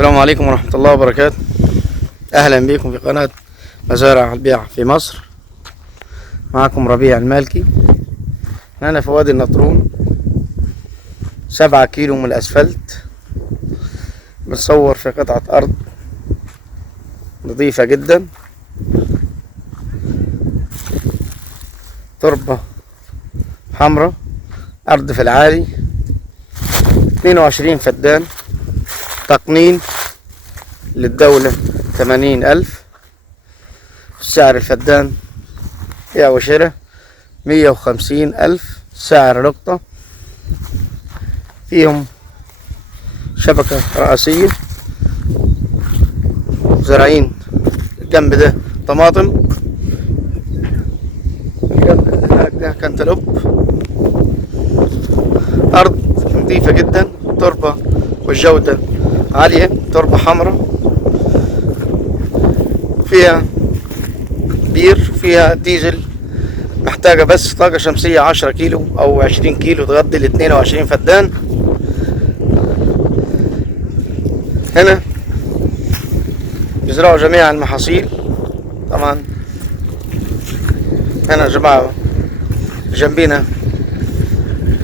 السلام عليكم ورحمة الله وبركاته. أهلا بكم في قناة مزارع البيع في مصر. معكم ربيع المالكي. أنا في وادي النطرون 7 كيلو من الأسفلت. بنصور في قطعة أرض نظيفة جدا، تربة حمراء، أرض في العالي، 22 فدان، تقنين للدولة 80,000. سعر الفدان بيع وشراء 150,000 سعر لقطة. فيهم شبكة رئاسية، زارعين الجنب ده طماطم، الجنب اللي هناك ده كنتالوب. أرض نظيفة جدا، تربة والجودة عالية، تربة حمراء، فيها بير، فيها ديزل، محتاجة بس طاقة شمسية 10 كيلو أو 20 كيلو تغطي ال 22 فدان. هنا بيزرعوا جميع المحاصيل. طبعا هنا يا جماعة جنبينا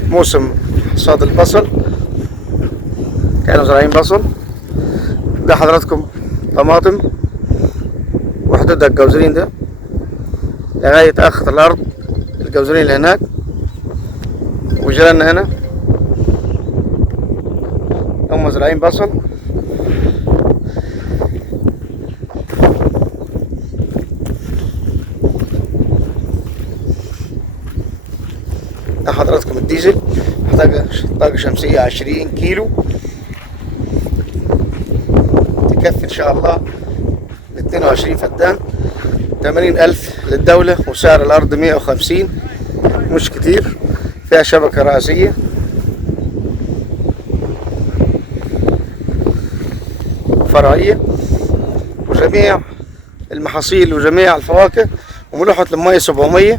موسم حصاد البصل، كانوا زارعين بصل. ده حضراتكم طماطم، وحدودها الجوزرين ده لغاية آخر الأرض، الجوزرين اللي هناك. وجيراننا هنا هم زارعين بصل. ده حضراتكم الديزل، محتاجة طاقة شمسية 20 كيلو تكفي إن شاء الله ل 22 فدان. 80,000 للدولة، وسعر الأرض 150، مش كتير. فيها شبكة رئاسية، فرعية، وجميع المحاصيل وجميع الفواكه، وملوحة المية 700.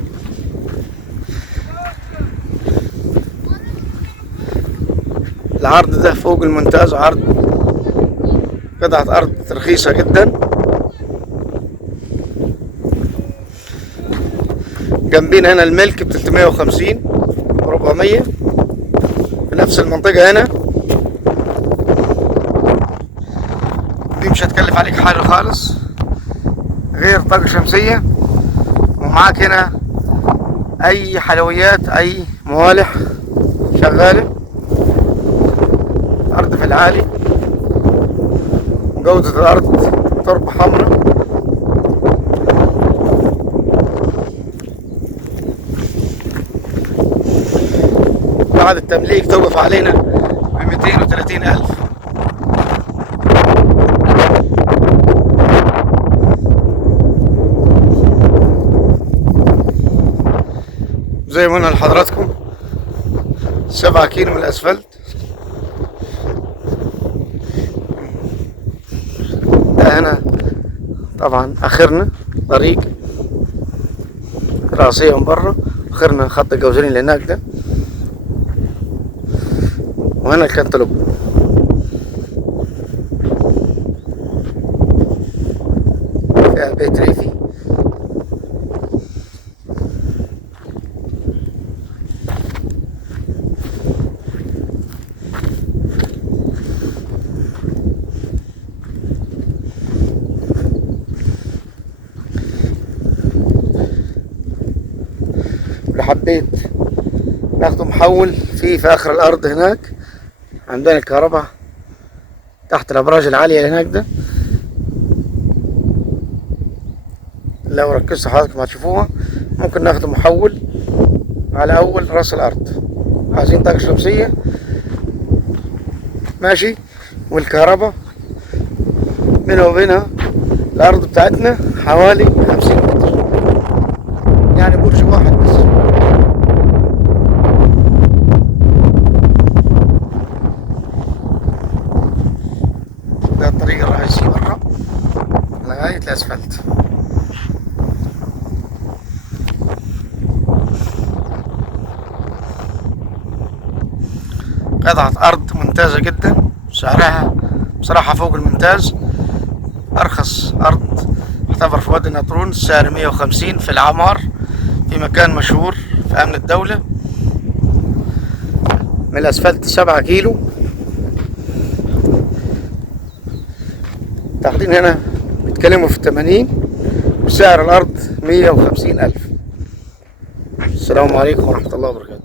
العرض ده فوق الممتاز، عرض قطعة أرض رخيصة جدا. جنبين هنا الملك ب 350 400 في نفس المنطقة. هنا دي مش هتكلف عليك حاجة خالص غير طاقة شمسية، ومعاك هنا أي حلويات، أي موالح شغالة. أرض في العالي، جودة الأرض، تربة حمراء. بعد التمليك توقف علينا ب 230,000. زي ما قلنا لحضراتكم 7 كيلو من الأسفلت. ده هنا طبعا آخرنا طريق راسية من برا، آخرنا خط الجوزرين اللي هناك ده، وهنا الكنتالوب. فيها بيت ريفي. لو حبيت ناخده محول في آخر الأرض هناك عندنا الكهرباء تحت الأبراج العالية اللي هناك ده. لو ركزتوا حضراتكم هتشوفوها. ممكن ناخده محول على أول رأس الأرض. عايزين طاقة شمسية ماشي، والكهرباء بينها وبينها الأرض بتاعتنا حوالي 50 متر، يعني برج واحد بس. ده الطريق الرئيسي برا لغاية الأسفلت. قطعة أرض ممتازة جدا، سعرها بصراحة فوق الممتاز. أرخص أرض تعتبر في وادي النطرون، السعر 150 في العمار، في مكان مشهور في أمن الدولة. من الأسفلت 7 كيلو. تحديد هنا بيتكلموا في 80، وسعر الأرض 150 ألف. السلام عليكم ورحمة الله وبركاته.